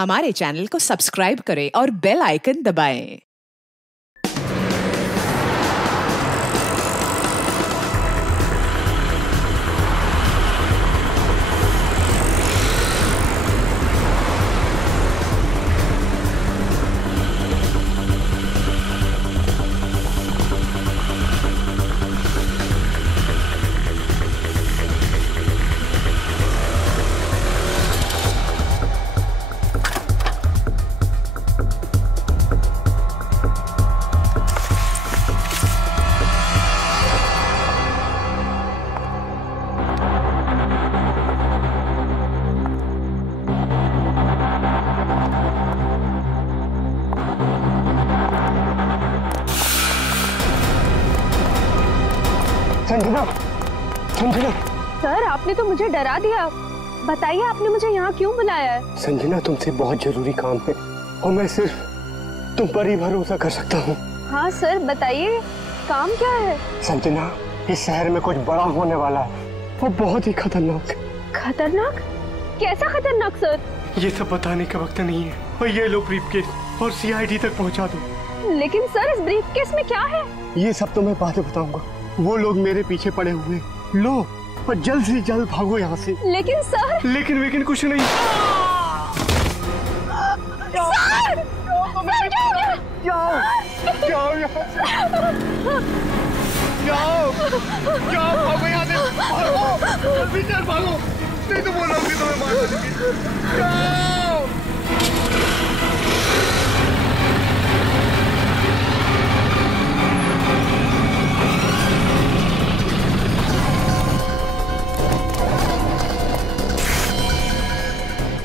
हमारे चैनल को सब्सक्राइब करें और बेल आइकन दबाएं। संजना, संजना। सर, आपने तो मुझे डरा दिया। बताइए, आपने मुझे यहाँ क्यों बुलाया है? संजना, तुमसे बहुत जरूरी काम है और मैं सिर्फ तुम पर ही भरोसा कर सकता हूँ। हाँ सर, बताइए, काम क्या है? संजना, इस शहर में कुछ बड़ा होने वाला है, वो बहुत ही खतरनाक। खतरनाक? कैसा खतरनाक सर? ये सब बताने का वक्त नहीं है। और ये लो ब्रीफकेस और सीआईडी तक पहुँचा दो। लेकिन सर, इस ब्रीफकेस में क्या है? ये सब तो मैं बाद में बताऊंगा। वो लोग मेरे पीछे पड़े हुए। लो और जल्द से जल्द भागो यहाँ से। लेकिन सर। लेकिन कुछ नहीं। सर! जाओ जाओ यहाँ से। जाओ भागो यहाँ से। भागो जल्दी चल, भागो, नहीं तो बोलोगी तुम्हें मार दूंगी। जाओ।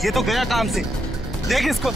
ये तो गया काम से, देख इसको।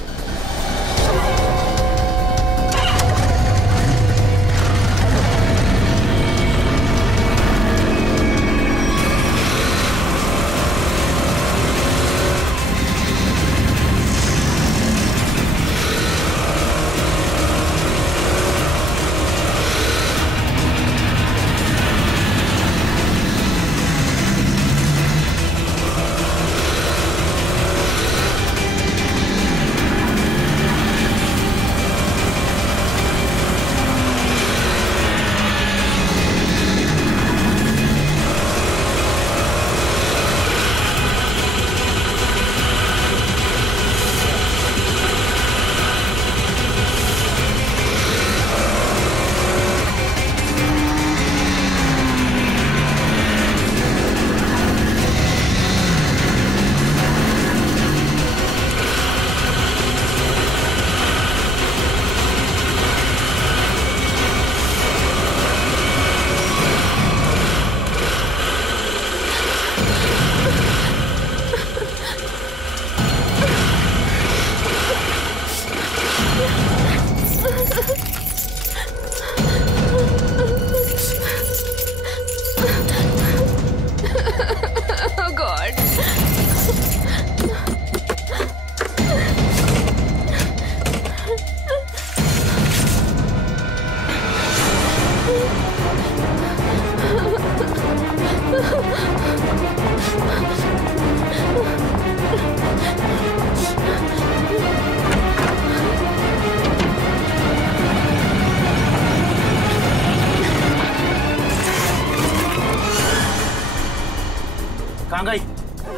कहाँ गई?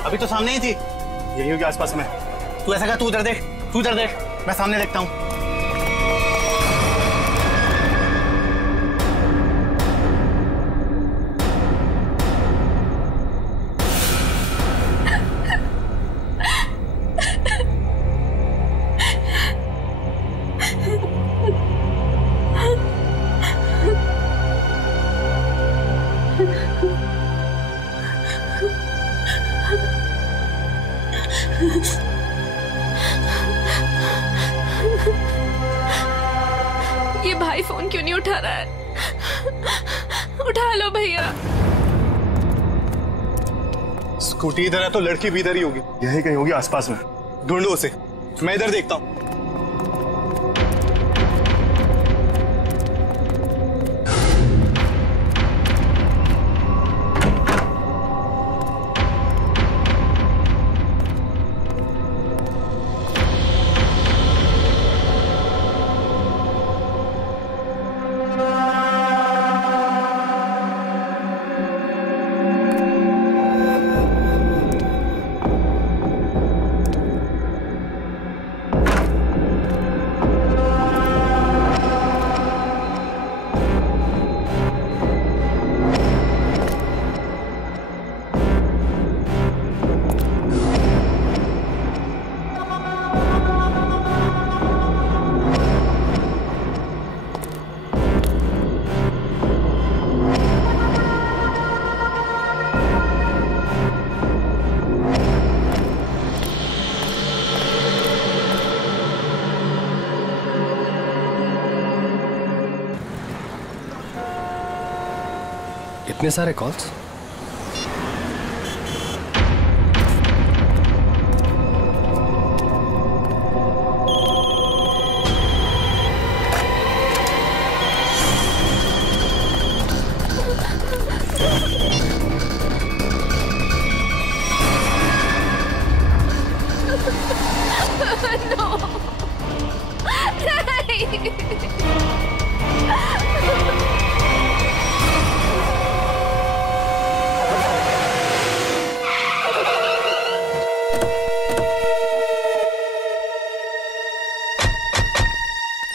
अभी तो सामने ही थी। यही होगी आसपास में। तू ऐसा कर, तू उधर देख, मैं सामने देखता हूँ। ये भाई फोन क्यों नहीं उठा रहा है? उठा लो भैया। स्कूटी इधर है तो लड़की भी इधर ही होगी। यही कहीं होगी आसपास में। ढूंढो उसे, मैं इधर देखता हूँ। इतने सारे कॉल्स?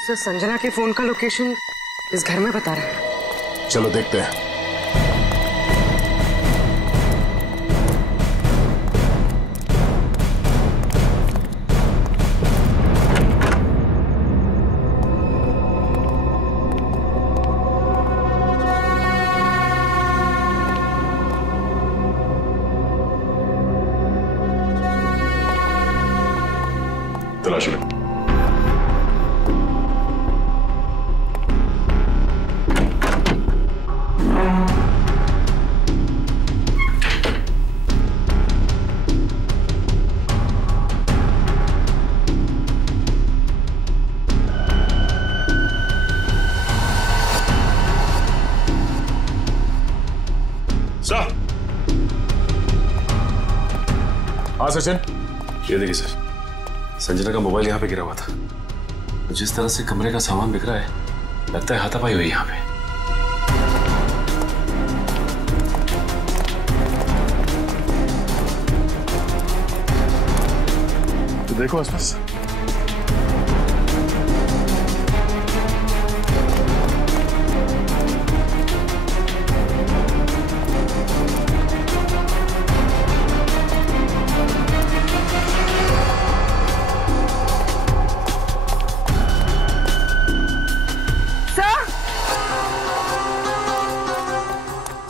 सर, संजना के फोन का लोकेशन इस घर में बता रहा है। चलो देखते हैं। तलाशी लो। हाँ सचिन, ये देखिए सर, संजना का मोबाइल यहाँ पे गिरा हुआ था। जिस तरह से कमरे का सामान बिक रहा है, लगता है हाथापाई हुई यहाँ पे। तो देखो आसपास।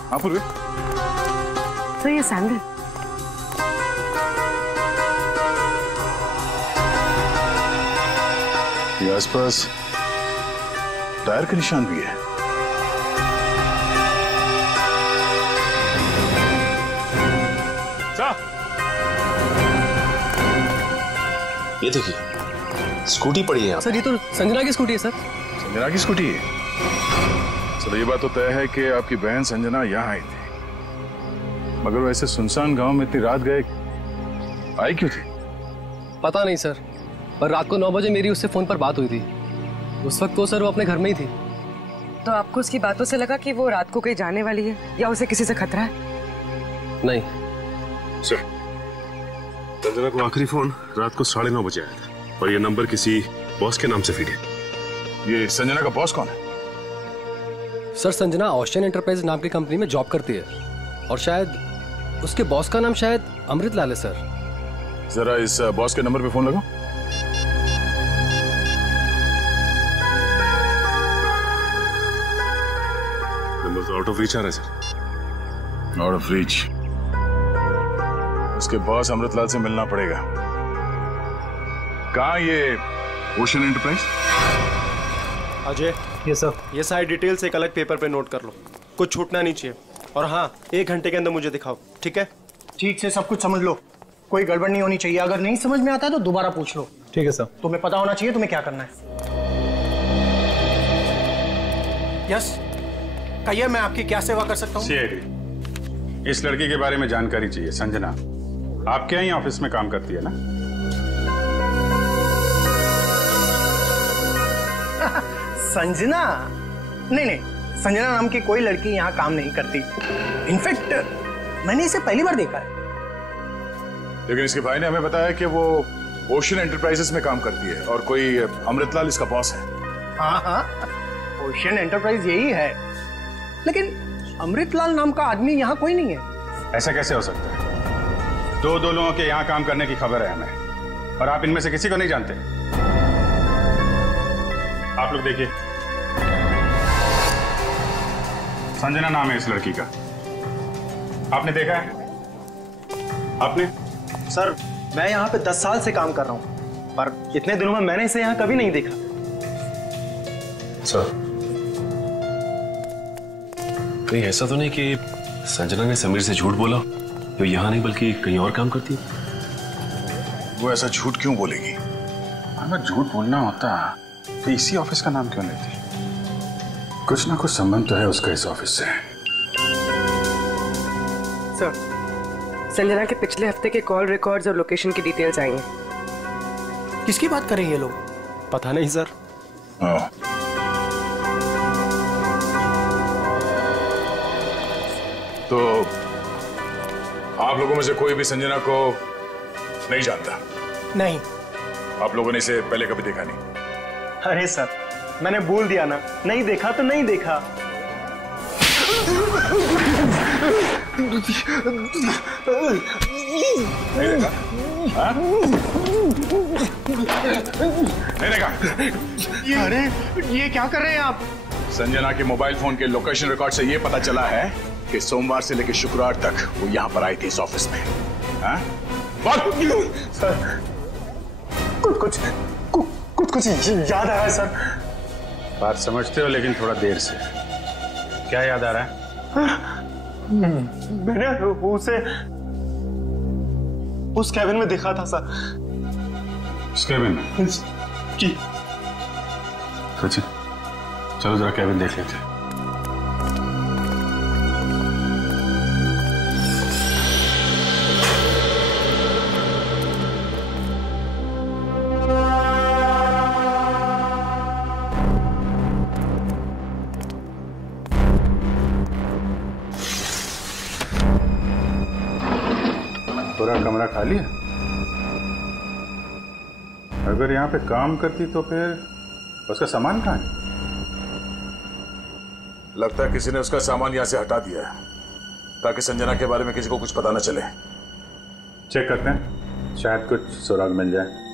हाँ पूर्वी। सर, ये सैंडल। ये आसपास टायर के निशान भी है। ये देखिए, स्कूटी पड़ी है यहाँ। सर, ये तो संजना की स्कूटी है सर। संजना की स्कूटी है? चलो ये बात तो तय है कि आपकी बहन संजना यहाँ आई थी, मगर वैसे सुनसान गांव में इतनी रात गए आई क्यों थी? पता नहीं सर, पर रात को 9 बजे मेरी उससे फोन पर बात हुई थी। उस वक्त तो सर वो अपने घर में ही थी। तो आपको उसकी बातों से लगा कि वो रात को कहीं जाने वाली है या उसे किसी से खतरा है? नहीं सर, संजना को आखिरी फोन रात को 9:30 बजे आया था और ये नंबर किसी बॉस के नाम से फीड है। ये संजना का बॉस कौन है? सर, संजना ओशियन एंटरप्राइज नाम की कंपनी में जॉब करती है और शायद उसके बॉस का नाम शायद अमृतलाल है सर। जरा इस बॉस के नंबर पे फोन लगाओ। नंबर तो आउट ऑफ रीच आ रहा है सर। Out of reach? उसके बॉस अमृतलाल से मिलना पड़ेगा। कहाँ ये ओशियन एंटरप्राइज? अजय, ये सर, ये सारी डिटेल्स एक अलग पेपर पे नोट कर लो, कुछ छूटना नहीं चाहिए। और हाँ, 1 घंटे के अंदर मुझे दिखाओ, ठीक है? ठीक से सब कुछ समझ लो, कोई गड़बड़ नहीं होनी चाहिए। अगर नहीं समझ में आता है तो दोबारा पूछ लो। ठीक है सर। तुम्हें पता होना चाहिए तुम्हें क्या करना है। यस, कहिए मैं आपकी क्या सेवा कर सकता हूँ? सीआईडी, इस लड़की के बारे में जानकारी चाहिए। संजना आपके यहाँ ऑफिस में काम करती है ना? संजना? नहीं, संजना नाम की कोई लड़की यहाँ काम नहीं करती। इनफैक्ट मैंने इसे पहली बार देखा है। लेकिन इसके भाई ने हमें बताया कि वो ओशियन एंटरप्राइजेस में काम करती है और कोई अमृतलाल इसका बॉस है। हाँ, ओशियन एंटरप्राइज यही है, लेकिन अमृतलाल नाम का आदमी यहाँ कोई नहीं है। ऐसा कैसे हो सकता है? दो लोगों के यहाँ काम करने की खबर है हमें, और आप इनमें से किसी को नहीं जानते। आप लोग देखिए, संजना नाम है इस लड़की का। आपने देखा है? आपने? सर, मैं यहाँ पे 10 साल से काम कर रहा हूँ, पर इतने दिनों में मैंने इसे यहाँ कभी नहीं देखा। सर, कहीं ऐसा तो नहीं कि संजना ने समीर से झूठ बोला, तो यहाँ नहीं बल्कि कहीं और काम करती है? वो ऐसा झूठ क्यों बोलेगी? अगर झूठ बोलना होता तो इसी ऑफिस का नाम क्यों लेती? कुछ ना कुछ संबंध तो है उसका इस ऑफिस से। सर, संजना के पिछले हफ्ते के कॉल रिकॉर्ड्स और लोकेशन की डिटेल चाहिए। किसकी बात कर रहे हैं ये लोग? पता नहीं सर। तो आप लोगों में से कोई भी संजना को नहीं जानता? नहीं। आप लोगों ने इसे पहले कभी देखा नहीं? अरे सर, मैंने बोल दिया ना, नहीं देखा तो नहीं देखा। नहीं देखा? हाँ? नहीं देखा? अरे ये क्या कर रहे हैं आप? संजना के मोबाइल फोन के लोकेशन रिकॉर्ड से ये पता चला है कि सोमवार से लेकर शुक्रवार तक वो यहाँ पर आई थी इस ऑफिस में। हाँ? सर, कुछ याद आ रहा है सर। बात समझते हो लेकिन थोड़ा देर से। क्या याद आ रहा है? मैंने उसे उस कैबिन में देखा था सर। उस कैबिन में? जी। सचिन, चलो जरा कैबिन देख लेते हैं। पूरा कमरा खाली है? अगर यहाँ पे काम करती तो फिर उसका सामान कहाँ है? लगता है किसी ने उसका सामान यहाँ से हटा दिया है ताकि संजना के बारे में किसी को कुछ पता न चले। चेक करते हैं, शायद कुछ सुराग मिल जाए।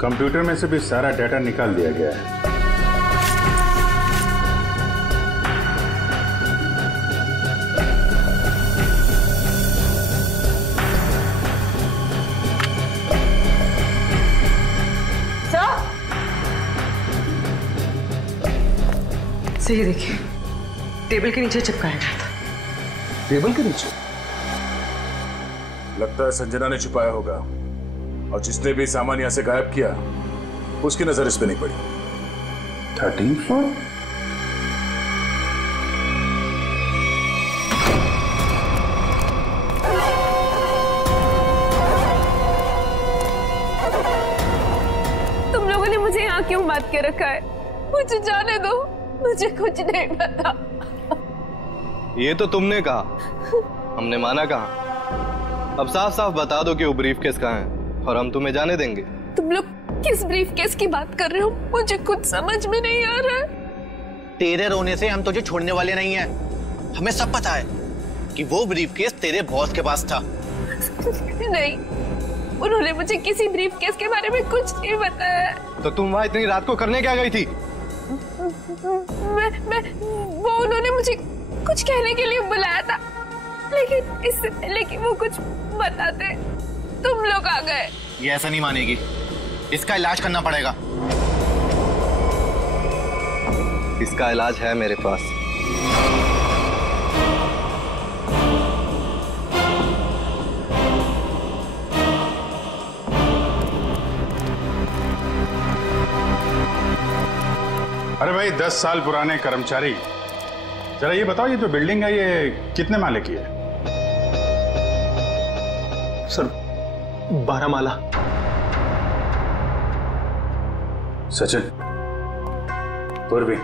कंप्यूटर में से भी सारा डाटा निकाल दिया गया है। सही देखिए, टेबल के नीचे चिपकाया गया था। टेबल के नीचे? लगता है संजना ने छुपाया होगा और जिसने भी सामान यहां से गायब किया उसकी नजर इस पे नहीं पड़ी। 13th floor? तुम लोगों ने मुझे यहाँ क्यों बात के रखा है? मुझे जाने दो, मुझे कुछ नहीं पता। ये तो तुमने कहा, हमने माना कहा। अब साफ साफ बता दो कि वो ब्रीफकेस कहाँ है और हम तुम्हें जाने देंगे। तुम लोग किस ब्रीफकेस की बात कर रहे हो? मुझे कुछ समझ में नहीं आ रहा है। तेरे रोने से हम तुझे छोड़ने वाले नहीं हैं। हमें सब पता है कि वो ब्रीफकेस तेरे बॉस के पास था। नहीं, उन्होंने मुझे किसी ब्रीफकेस के बारे में कुछ नहीं बताया। तो तुम वहां इतनी रात को करने क्या गई थी? वो उन्होंने मुझे कुछ कहने के लिए बुलाया था, लेकिन इससे पहले कि वो कुछ बताते तुम लोग आ गए। ये ऐसा नहीं मानेगी, इसका इलाज करना पड़ेगा। इसका इलाज है मेरे पास। अरे भाई, 10 साल पुराने कर्मचारी, जरा ये बताओ, ये जो बिल्डिंग है ये कितने माले की है? सर, 12 माला। सचिन, पूर्वी,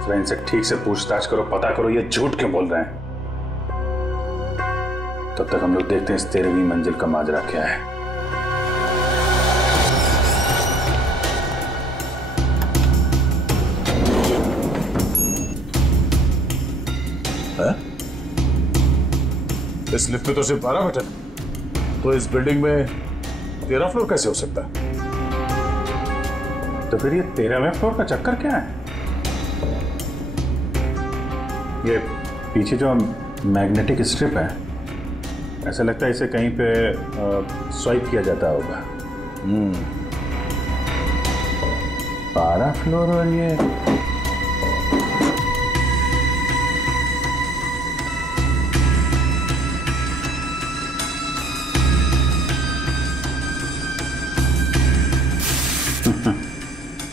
जरा इनसे ठीक से पूछताछ करो, पता करो ये झूठ क्यों बोल रहे हैं। तब तक हम लोग देखते हैं इस 13वीं मंजिल का माजरा क्या है। इस लिफ्ट में तो सिर्फ 12 बटन, तो इस बिल्डिंग में 13 फ्लोर कैसे हो सकता है? तो फिर ये 13वें फ्लोर का चक्कर क्या है? ये पीछे जो मैग्नेटिक स्ट्रिप है, ऐसा लगता है इसे कहीं पे स्वाइप किया जाता होगा। 12 फ्लोर और ये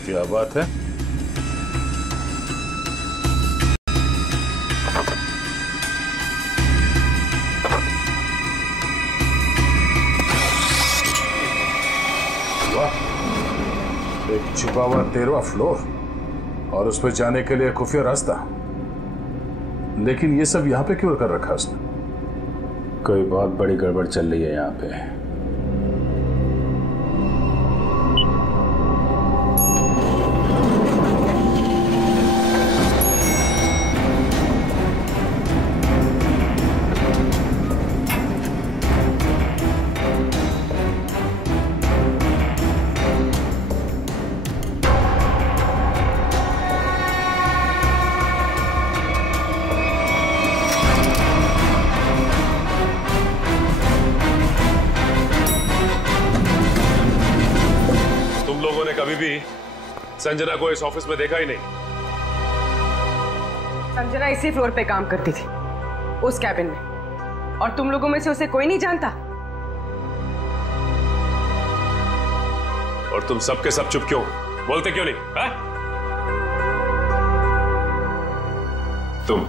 क्या बात है? एक छुपा हुआ 13वां फ्लोर और उस पर जाने के लिए खुफिया रास्ता। लेकिन ये सब यहाँ पे क्यों कर रखा उसने? कोई बहुत बड़ी गड़बड़ चल रही है यहाँ पे। कभी भी संजना को इस ऑफिस में देखा ही नहीं। संजना इसी फ्लोर पे काम करती थी, उस कैबिन में, और तुम लोगों में से उसे कोई नहीं जानता। और तुम सब के सब चुप क्यों? बोलते क्यों नहीं? है? तुम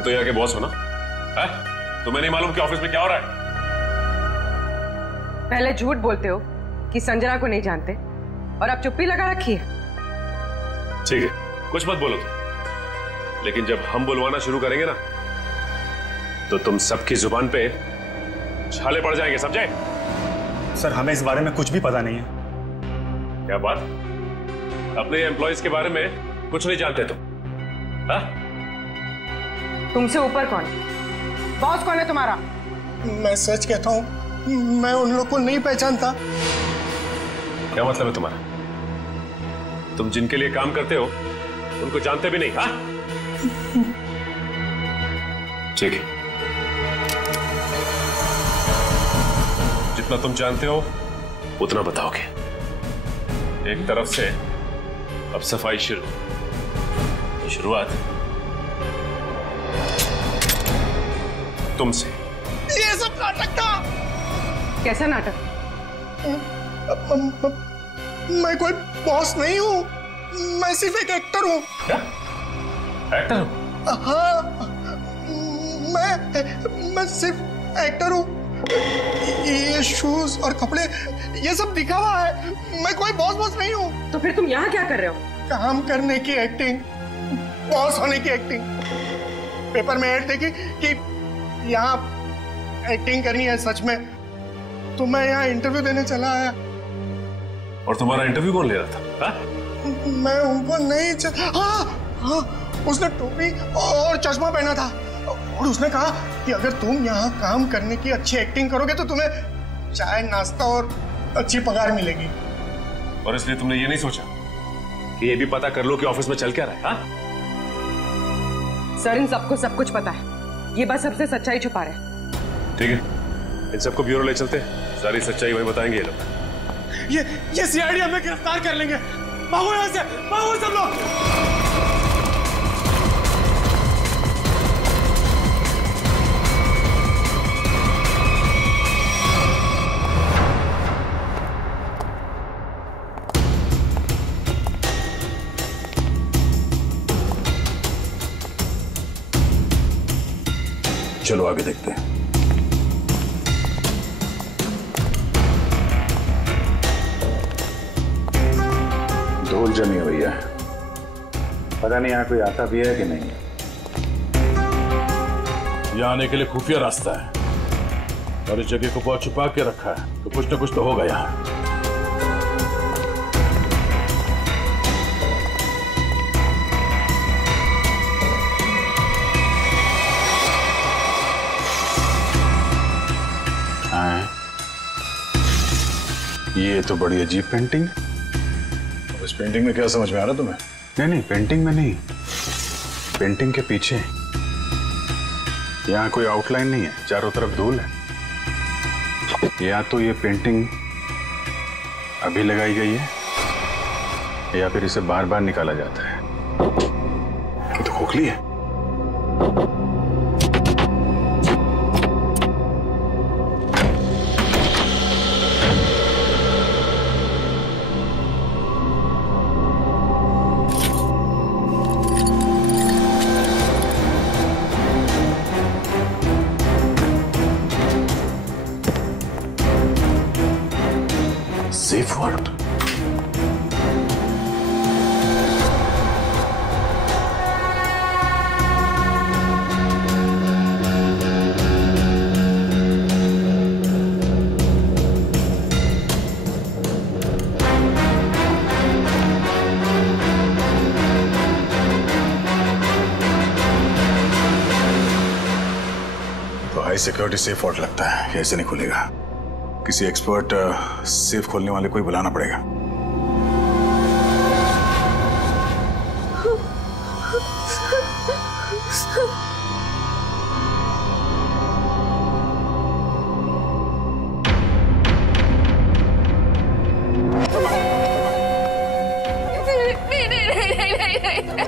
तो यहाँ के बॉस हो ना? है? तुम्हें नहीं मालूम कि ऑफिस में क्या हो रहा है? पहले झूठ बोलते हो कि संजना को नहीं जानते, और अब चुप्पी लगा रखी है। ठीक है, कुछ मत बोलो तुम, लेकिन जब हम बुलवाना शुरू करेंगे ना, तो तुम सबकी जुबान पे छाले पड़ जाएंगे, समझे? सर, हमें इस बारे में कुछ भी पता नहीं है। क्या बात? अपने एम्प्लॉइज के बारे में कुछ नहीं जानते तुम? हाँ? तुमसे ऊपर कौन? बॉस कौन है तुम्हारा? मैं सच कहता हूँ, मैं उन लोग को नहीं पहचानता। क्या मतलब है तुम्हारा? तुम जिनके लिए काम करते हो उनको जानते भी नहीं? हाँ? ठीक है, जितना तुम जानते हो उतना बताओगे। एक तरफ से अब सफाई शुरू। शुरुआत तुमसे। ये सब नाटक था। कैसा नाटक? मैं कोई बॉस नहीं हूँ, मैं सिर्फ एक एक्टर हूँ। क्या? एक्टर हो? हाँ, मैं सिर्फ एक्टर हूँ। ये शूज और कपड़े, ये सब दिखावा है। मैं कोई बॉस नहीं हूँ। तो फिर तुम यहाँ क्या कर रहे हो? काम करने की एक्टिंग, बॉस होने की एक्टिंग। पेपर में ऐड देखी कि यहाँ एक्टिंग करनी है सच में, तो मैं यहाँ इंटरव्यू देने चला आया। और तुम्हारा इंटरव्यू कौन ले रहा था? हा? मैं उनको नहीं हाँ, उसने टोपी और चश्मा पहना था, और उसने कहा कि अगर तुम यहाँ काम करने की अच्छी एक्टिंग करोगे तो तुम्हें चाय, नाश्ता और अच्छी पगार मिलेगी। और इसलिए तुमने ये नहीं सोचा कि ये भी पता कर लो कि ऑफिस में चल क्या रहा है? हा? सर, इन सबको सब कुछ पता है, ये बस सबसे सच्चाई छुपा रहे हैं। ठीक है, इन सबको ब्यूरो ले चलते हैं, सारी सच्चाई वही बताएंगे ये लोग। ये सीआईडी हमें गिरफ्तार कर लेंगे। भागो यहाँ से, भागो सब लोग। चलो आगे देखते हैं। धूल जमी हुई है, पता नहीं यहाँ कोई आता भी है कि नहीं। यहाँ आने के लिए खुफिया रास्ता है और इस जगह को बहुत छुपा के रखा है, तो कुछ ना कुछ तो होगा यहाँ। ये तो बड़ी अजीब पेंटिंग है। अब इस पेंटिंग में क्या समझ में आ रहा तुम्हें? नहीं, पेंटिंग में नहीं, पेंटिंग के पीछे। यहाँ कोई आउटलाइन नहीं है, चारों तरफ धूल है। या तो ये पेंटिंग अभी लगाई गई है या फिर इसे बार बार निकाला जाता है। ये तो खोखली है। Safe word. तो हाई सिक्योरिटी सेफ वर्ड लगता है, ऐसे नहीं खुलेगा। किसी एक्सपर्ट सेफ खोलने वाले को ही बुलाना पड़ेगा।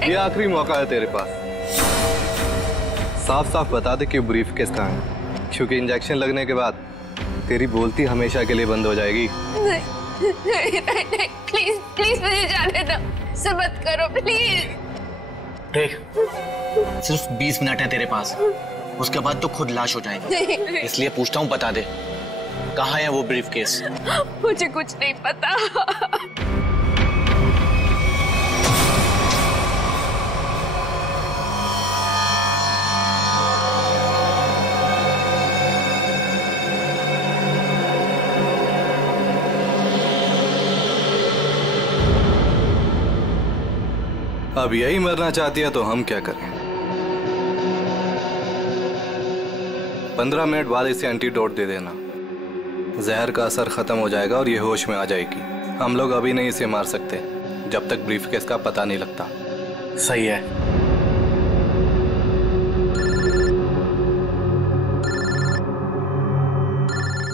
ये आखिरी मौका है तेरे पास। साफ साफ बता दे कि ब्रीफ केस कहाँ है, क्योंकि इंजेक्शन लगने के बाद तेरी बोलती हमेशा के लिए बंद हो जाएगी। नहीं, प्लीज प्लीज मुझे जाने दो, सब मत करो प्लीज। देख, सिर्फ 20 मिनट है तेरे पास, उसके बाद तो खुद लाश हो जाएगी। इसलिए पूछता हूँ, बता दे कहाँ है वो ब्रीफ केस? मुझे कुछ नहीं पता। अब यही मरना चाहती है तो हम क्या करें? 15 मिनट बाद इसे एंटीडोट दे देना, जहर का असर खत्म हो जाएगा और ये होश में आ जाएगी। हम लोग अभी नहीं इसे मार सकते जब तक ब्रीफकेस का पता नहीं लगता। सही है।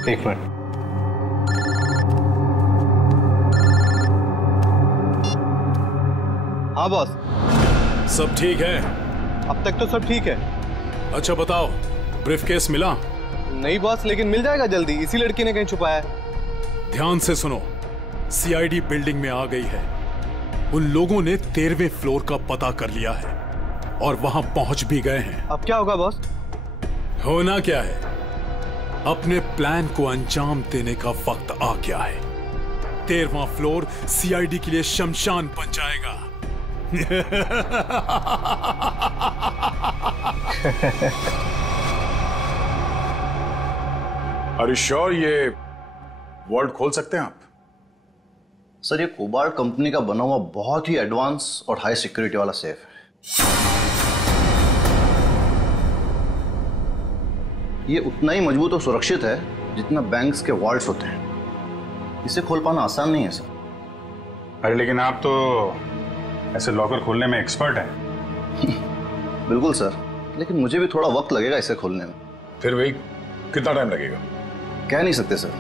एक मिनट। हाँ बॉस, सब ठीक है? अब तक तो सब ठीक है। अच्छा बताओ, ब्रीफकेस मिला? नहीं बॉस, लेकिन मिल जाएगा जल्दी, इसी लड़की ने कहीं छुपाया है। ध्यान से सुनो, सीआईडी बिल्डिंग में आ गई है। उन लोगों ने 13वें फ्लोर का पता कर लिया है और वहां पहुंच भी गए हैं। अब क्या होगा बॉस? होना क्या है, अपने प्लान को अंजाम देने का वक्त आ गया है। 13वां फ्लोर सीआईडी के लिए शमशान बन जाएगा। Are you sure ये वॉल्ट खोल सकते हैं आप? सर, ये कोबाल्ट कंपनी का बना हुआ बहुत ही एडवांस और हाई सिक्योरिटी वाला सेफ है। ये उतना ही मजबूत और सुरक्षित है जितना बैंक्स के वॉल्ट्स होते हैं। इसे खोल पाना आसान नहीं है सर। अरे लेकिन आप तो ऐसे लॉकर खोलने में एक्सपर्ट हैं। बिल्कुल सर, लेकिन मुझे भी थोड़ा वक्त लगेगा इसे खोलने में। फिर वही कितना टाइम लगेगा? कह नहीं सकते सर,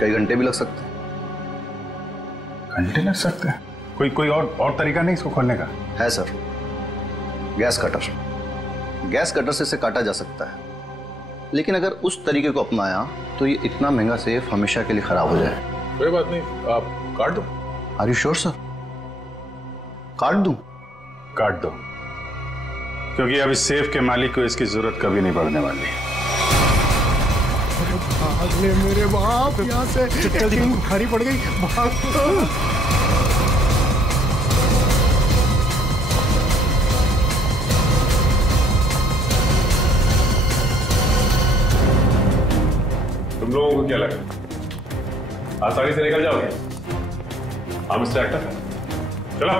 कई घंटे भी लग सकते हैं। घंटे लग सकते हैं? कोई और तरीका नहीं इसको खोलने का? है sir, gas cutter. Gas cutter से इसे काटा जा सकता है, लेकिन अगर उस तरीके को अपनाया तो ये इतना महंगा सेफ हमेशा के लिए खराब हो जाए। कोई बात नहीं, आप काट दो। Are you sure sir? काट दूं? काट दो, क्योंकि अब इस सेफ के मालिक को इसकी जरूरत कभी नहीं पड़ने वाली। भाग ले मेरे बाप यहाँ से, जल्दी भारी पड़ गई, भाग। तुम लोगों को क्या लगा आसानी से निकल जाओगे? हाँ मिस्टर एक्टर, चलो,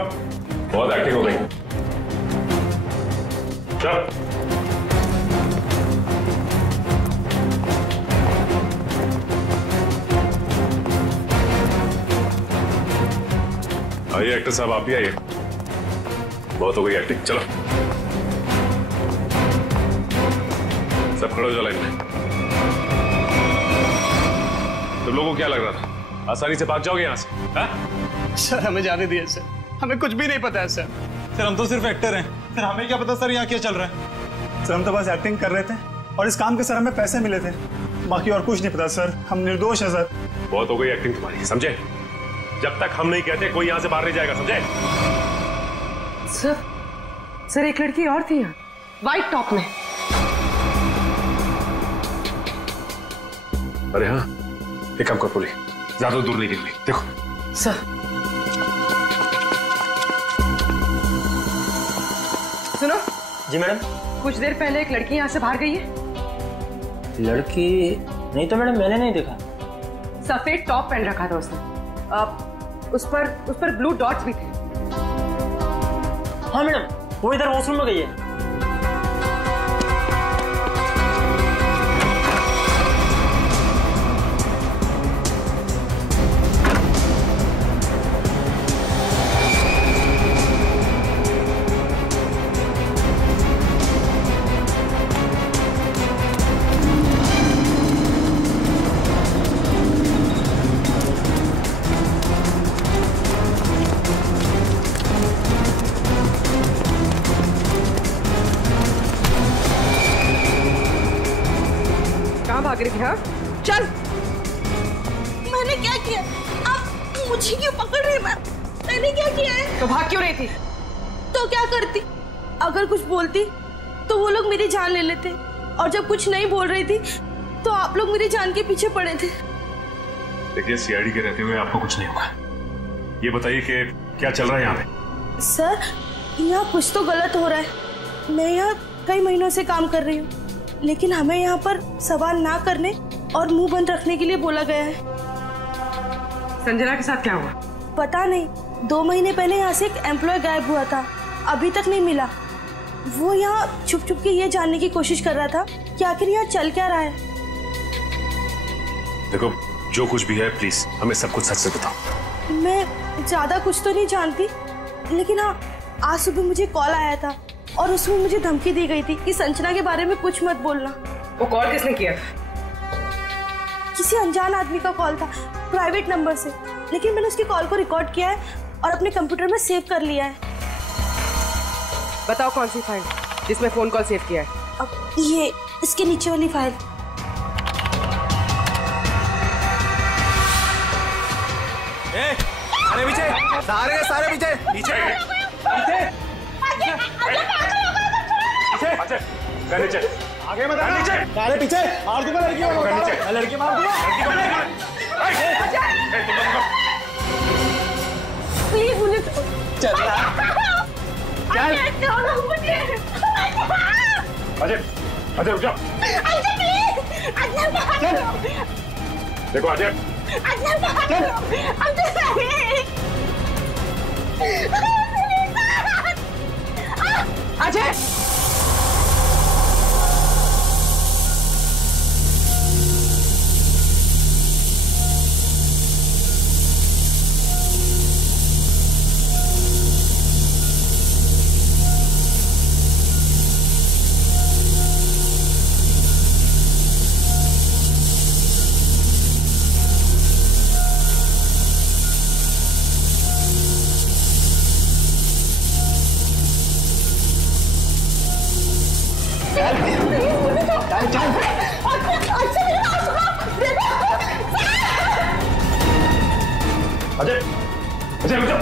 बहुत एक्टिंग हो गई, चलो। आइए एक्टर साहब, आप भी आइए। बहुत हो गई एक्टिंग, चलो सब खड़े हो जाओ लाइन में। तुम लोगों को क्या लग रहा था आसानी से भाग जाओगे यहाँ से? हा? सर हमें जाने दिए सर, हमें कुछ भी नहीं पता है सर। सर हम तो सिर्फ एक्टर हैं, सर हमें क्या पता सर यहाँ क्या चल रहा है। सर हम तो बस एक्टिंग कर रहे थे और इस काम के सर हमें पैसे मिले थे, बाकी और कुछ नहीं पता सर। हम निर्दोष हैं सर। बहुत हो गई एक्टिंग तुम्हारी, समझे? जब तक हम नहीं कहते कोई यहाँ से बाहर नहीं जाएगा, समझे? सर एक लड़की और थी यहाँ व्हाइट टॉप में। अरे हाँ, एक काम कर बोली, ज्यादा दूर नहीं निकली। देखो सर, सुनो। जी मैडम। कुछ देर पहले एक लड़की यहाँ से बाहर गई है। लड़की नहीं तो मैडम, मैंने नहीं देखा। सफेद टॉप पहन रखा था उसने। उस पर ब्लू डॉट्स भी थे। हाँ मैडम, वो इधर वॉशरूम में गई है। भाग रही थी? हाँ चल। मैंने क्या किया? आप मुझे क्यों पकड़ रही? मैंने क्या किया है? तो भाग क्यों रही थी? तो क्या करती? अगर कुछ बोलती तो वो लोग मेरी जान ले लेते, और जब कुछ नहीं बोल रही थी तो आप लोग मेरी जान के पीछे पड़े थे। देखिए सीआईडी के रहते हुए आपको कुछ नहीं होगा। ये बताइए कि क्या चल रहा है यहाँ पे? सर यहाँ कुछ तो गलत हो रहा है। मैं यहाँ कई महीनों से काम कर रही हूँ, लेकिन हमें यहाँ पर सवाल ना करने और मुंह बंद रखने के लिए बोला गया है। संजना के साथ क्या हुआ? पता नहीं, 2 महीने पहले यहाँ से एक एम्प्लॉय गायब हुआ था, अभी तक नहीं मिला। वो यहाँ छुप छुप के ये जानने की कोशिश कर रहा था कि आखिर यहाँ चल क्या रहा है। देखो जो कुछ भी है प्लीज हमें सब कुछ सच से बताओ। मैं ज्यादा कुछ तो नहीं जानती, लेकिन हाँ आज सुबह मुझे कॉल आया था और उसमें मुझे धमकी दी गई थी कि संजना के बारे में कुछ मत बोलना। वो कॉल किसने किया? किसी अनजान आदमी का कॉल था, प्राइवेट नंबर से, लेकिन मैंने उसकी कॉल को रिकॉर्ड किया है और अपने कंप्यूटर में सेव कर लिया है। बताओ कौन सी फाइल जिसमें फोन कॉल सेव किया है? अब ये इसके नीचे वाली फाइल। सारे पीछे, सारे पीछे पीछे नीचे आगे मत आना, सारे पीछे मार दूंगा लड़कियों को, लड़की मार दूंगा। प्लीज मुझे चल अजय, अजय रुक जाओ। देखो अजय, अजय अजय, अजय रुक जाओ।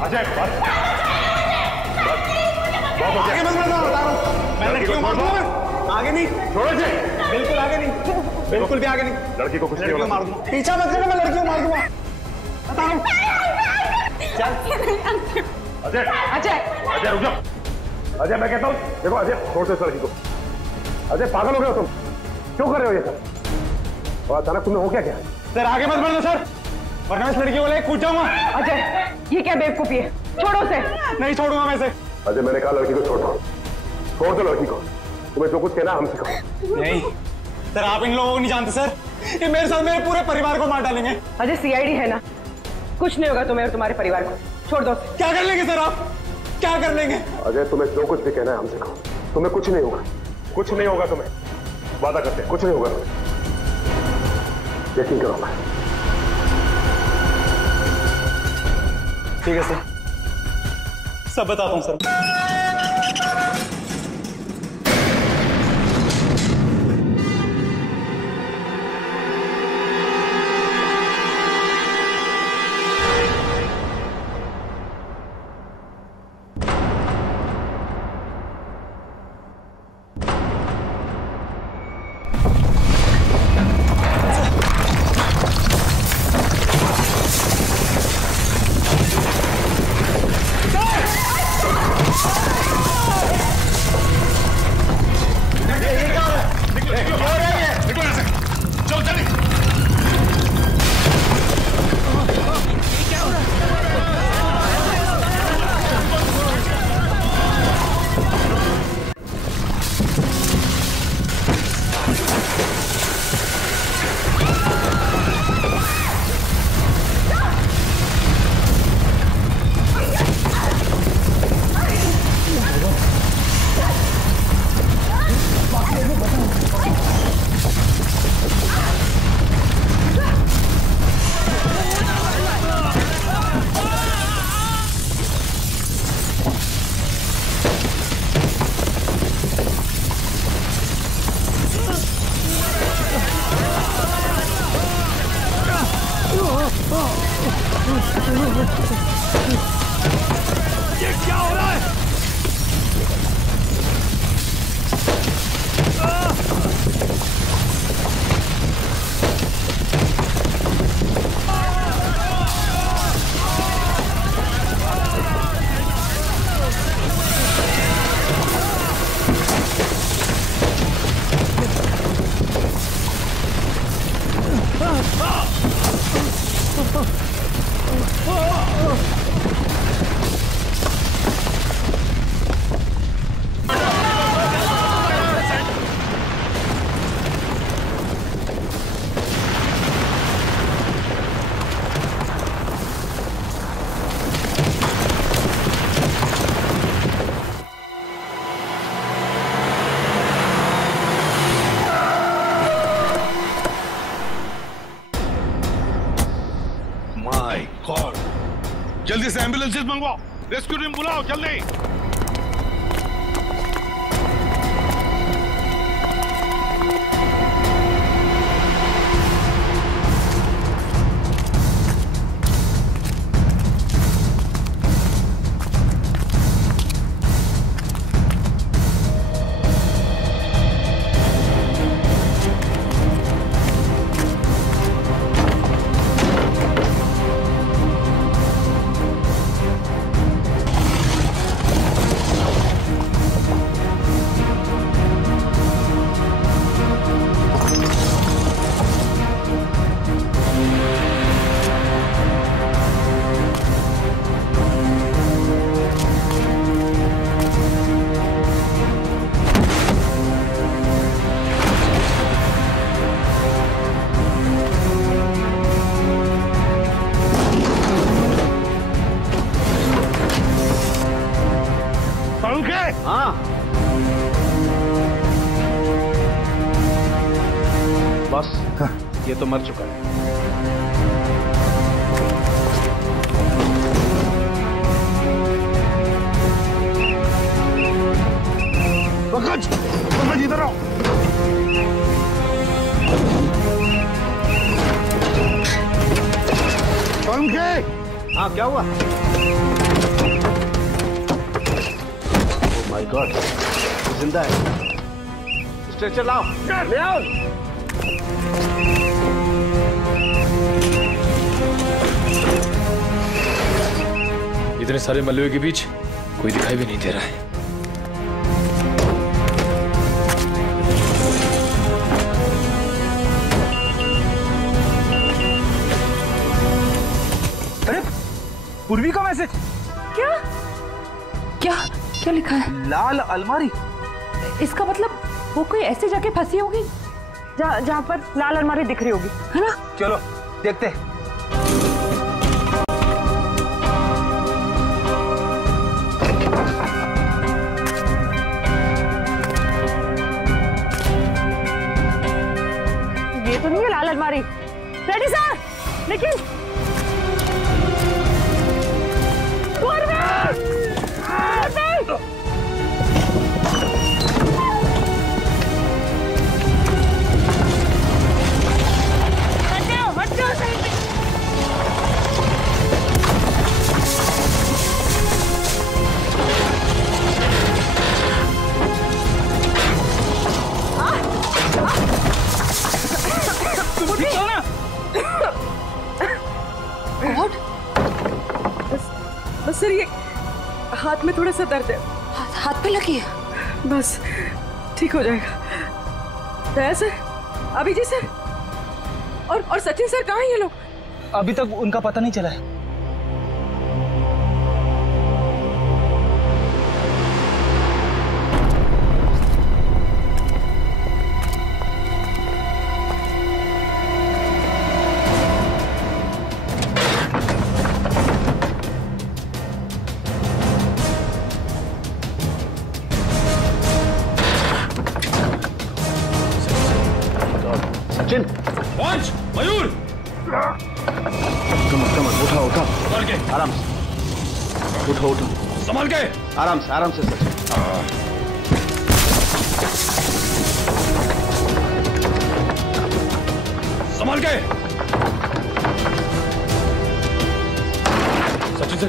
अजय आगे मत बढ़ो, बता रहा हूँ मैं लड़कियों मार दूंगा। आगे नहीं, छोड़ो अजय, बिल्कुल आगे नहीं, बिल्कुल भी आगे नहीं। लड़की को कुछ नहीं लड़कियों मार दूंगा, पीछा मत करना, मैं लड़कियों मार दूंगा, बता रहा हूँ। अजय, अजय अजय रुक जाओ। अजय मैं कहता हूँ, देखो अजय छोड़ दो इस लड़की को। अजय पागल हो गए हो तुम, क्यों कर रहे हो ये सब? और अचानक तुम्हें हो क्या है? सर आगे मत बढ़ो सर, वरना इस लड़की को लेकर कूद जाऊंगा। अजय ये क्या बेवकूफी है? छोड़ो उसे। नहीं छोड़ूंगा मैं इसे, अजय मैंने कहा लड़की को छोड़ दो लड़की को। तुम्हें जो कुछ कहना हमसे कहो। नहीं सर, आप इन लोगों को नहीं जानते सर, ये मेरे साथ मेरे पूरे परिवार को मार डालेंगे। अजय सीआईडी है ना, कुछ नहीं होगा तुम्हें और तुम्हारे परिवार को, छोड़ दो। क्या कर लेंगे सर आप, क्या कर लेंगे? अजय तुम्हें जो कुछ भी कहना है हमसे कहो, तुम्हें कुछ नहीं होगा, कुछ नहीं होगा तुम्हें, वादा करते हैं कुछ नहीं होगा तुम्हें, यकीन करो। मैं ठीक है सर, सब बताता हूँ सर। ये क्या हो रहा है? जल्दी से एम्बुलेंसेस मंगवाओ, रेस्क्यू टीम बुलाओ जल्दी। हाँ बस ये तो मर चुका है। पंकज इधर आओ। हाँ क्या हुआ? माय गॉड, जिंदा है। स्ट्रेचर लाओ, ले आओ। इतने सारे मलबे के बीच कोई दिखाई भी नहीं दे रहा है। अरे पूर्वी का मैसेज। क्या क्या क्या लिखा है? लाल अलमारी। इसका मतलब वो कोई ऐसी जगह फंसी होगी जहाँ पर लाल अलमारी दिख रही होगी, है ना? चलो देखते हैं। ये तो नहीं है लाल अलमारी। रेडी सर, लेकिन सर ये हाथ में थोड़ा सा दर्द है। हाथ पे लगी है? बस ठीक हो जाएगा। दया सर, अभिजीत सर और सचिन सर कहाँ हैं ये लोग? अभी तक उनका पता नहीं चला है। सचिन, पहुंच, मयूर। कम उठा संभाल के, आराम से। उठो संभाल के, आराम से सचिन। संभाल के। सचिन सर,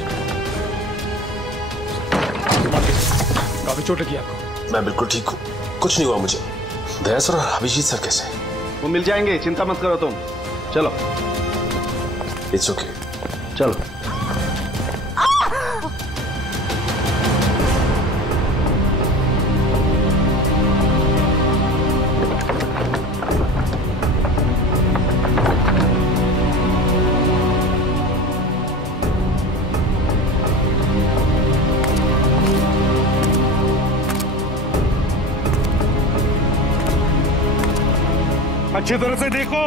संभाल के। काफी चोट लगी आपको? मैं बिल्कुल ठीक हूँ, कुछ नहीं हुआ मुझे। दया सर और अभिजीत सर कैसे? वो मिल जाएंगे, चिंता मत करो तुम। चलो। It's okay. चलो। अच्छी तरह से देखो।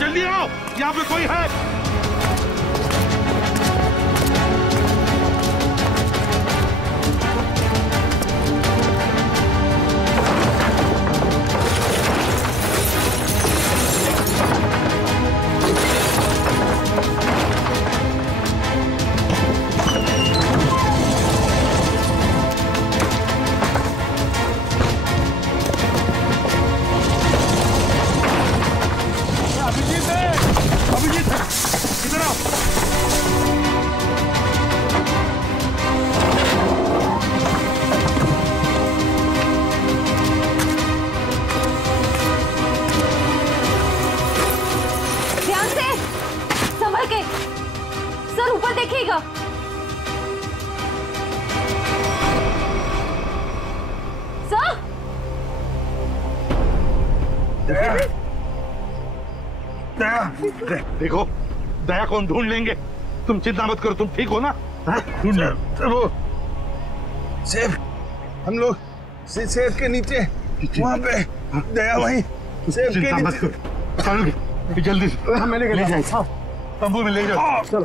जल्दी आओ, यहाँ पे कोई है। देखो, दया को हम ढूंढ लेंगे, तुम चिंता मत करो। तुम ठीक हो ना? वो सेफ, हम लोग सेफ के नीचे वहाँ पे दया वहीं सेफ के नीचे। जल्दी से मैंने ले जाए तंबू में ले जाओ। चलो।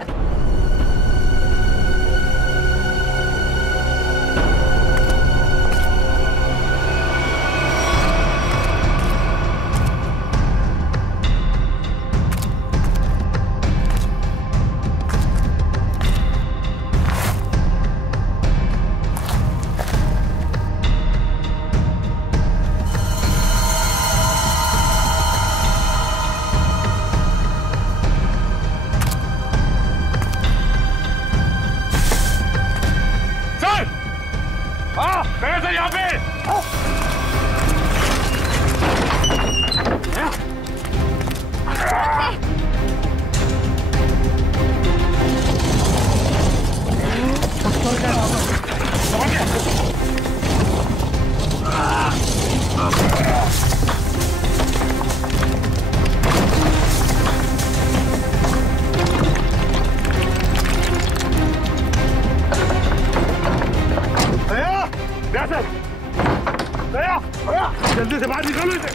जल्दी से बाहर निकालो इसे,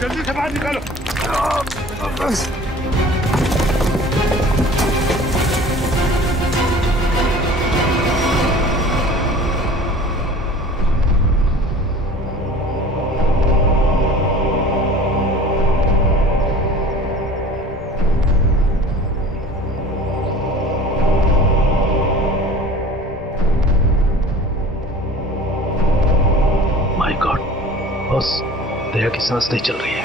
जल्दी से बाहर निकालो। माय गॉड बॉस, दया की सांस नहीं चल रही है।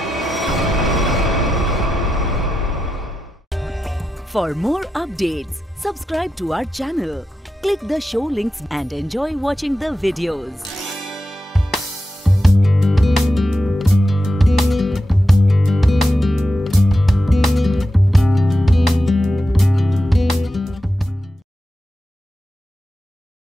For more updates, subscribe to our channel, click the show links and enjoy watching the videos.